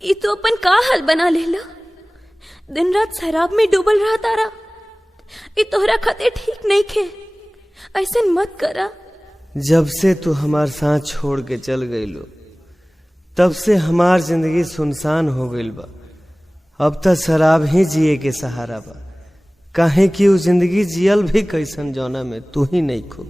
ये तो अपन का हाल बना लेला। दिन रात शराब में डूबल रहा तारा। ये तोहरा खातिर ठीक नहीं खे, ऐसे मत करा। जब से तू हमार साथ छोड़ के चल गईलो तब से हमार जिंदगी सुनसान हो गईल बा। अब तक शराब ही जिए के सहारा बा, काहे कि वो जिंदगी जियल भी कैसन जौना में तू ही नहीं खो।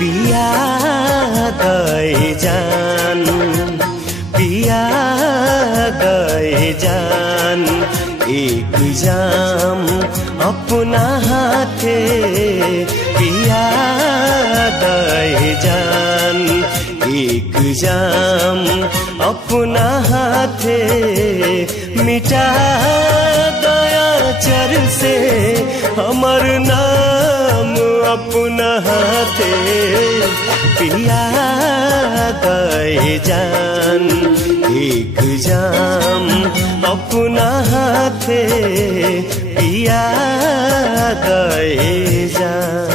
पिया गए जान, पिया गए जान, एक जाम अपना हाथे पिया गए जान, एक जाम अपना हाथे मिटा दया चर से हमर नाम अपना हाथे पिया गए जान, एक जाम अपना हाथे पिया गए जान।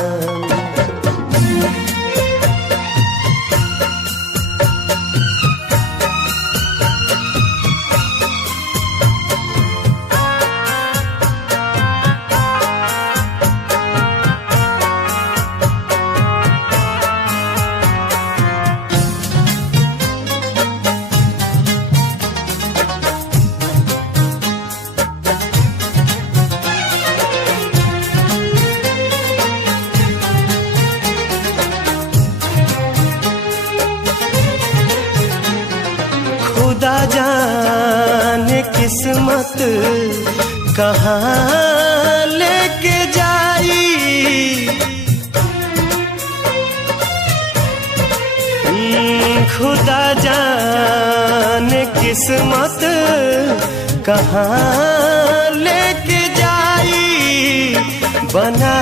खुदा जाने किस्मत कहाँ लेके जाई, खुदा जाने किस्मत कहाँ लेके जाई, बना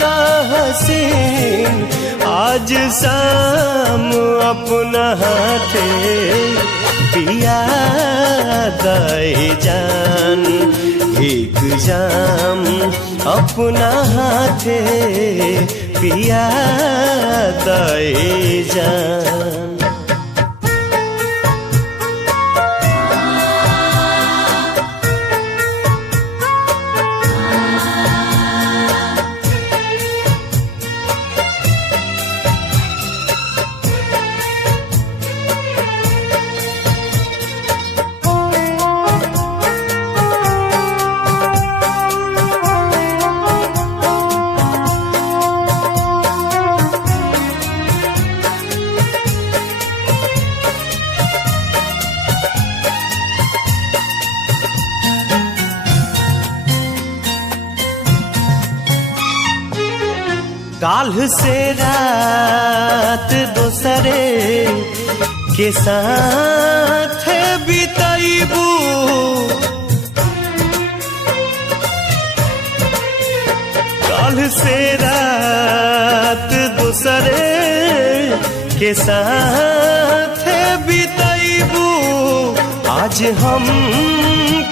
दा हसीन आज शाम अपना हाथे पिया गए जान, एक जाम अपना हाथे पिया गए जान। काल से रात दोसरे के साथ बिताइबू, काल से रात दोसरे के साथ बिताइबू, आज हम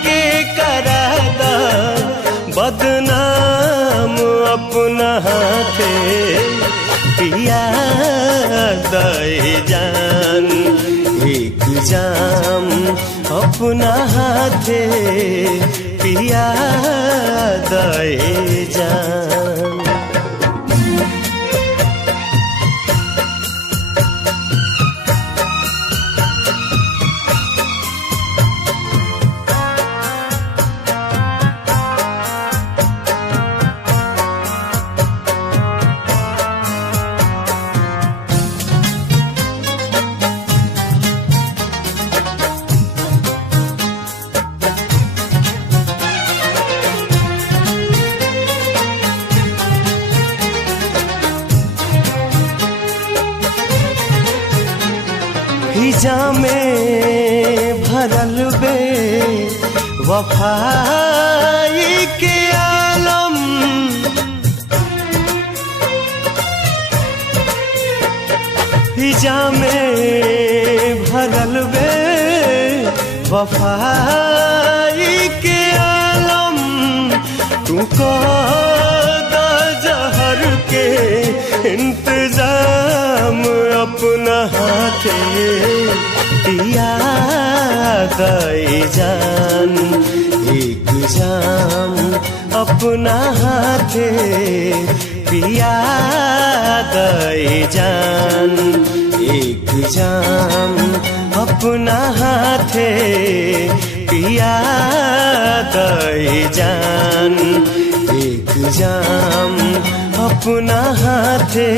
के करादा बदनाम अपना हाथे पिया गए जान, एक जाम अपना हाथे पिया गए जान। भरल बे वफाई के आलम। हिजा में भरल बे वफाई के आलम। तू कदा जहर के इंतजाम अपना हाथे पिया दई जान। एक जाम अपना हाथे पिया दई जान। एक जाम अपना हाथे पिया दई जान। एक जाम अपना हाथे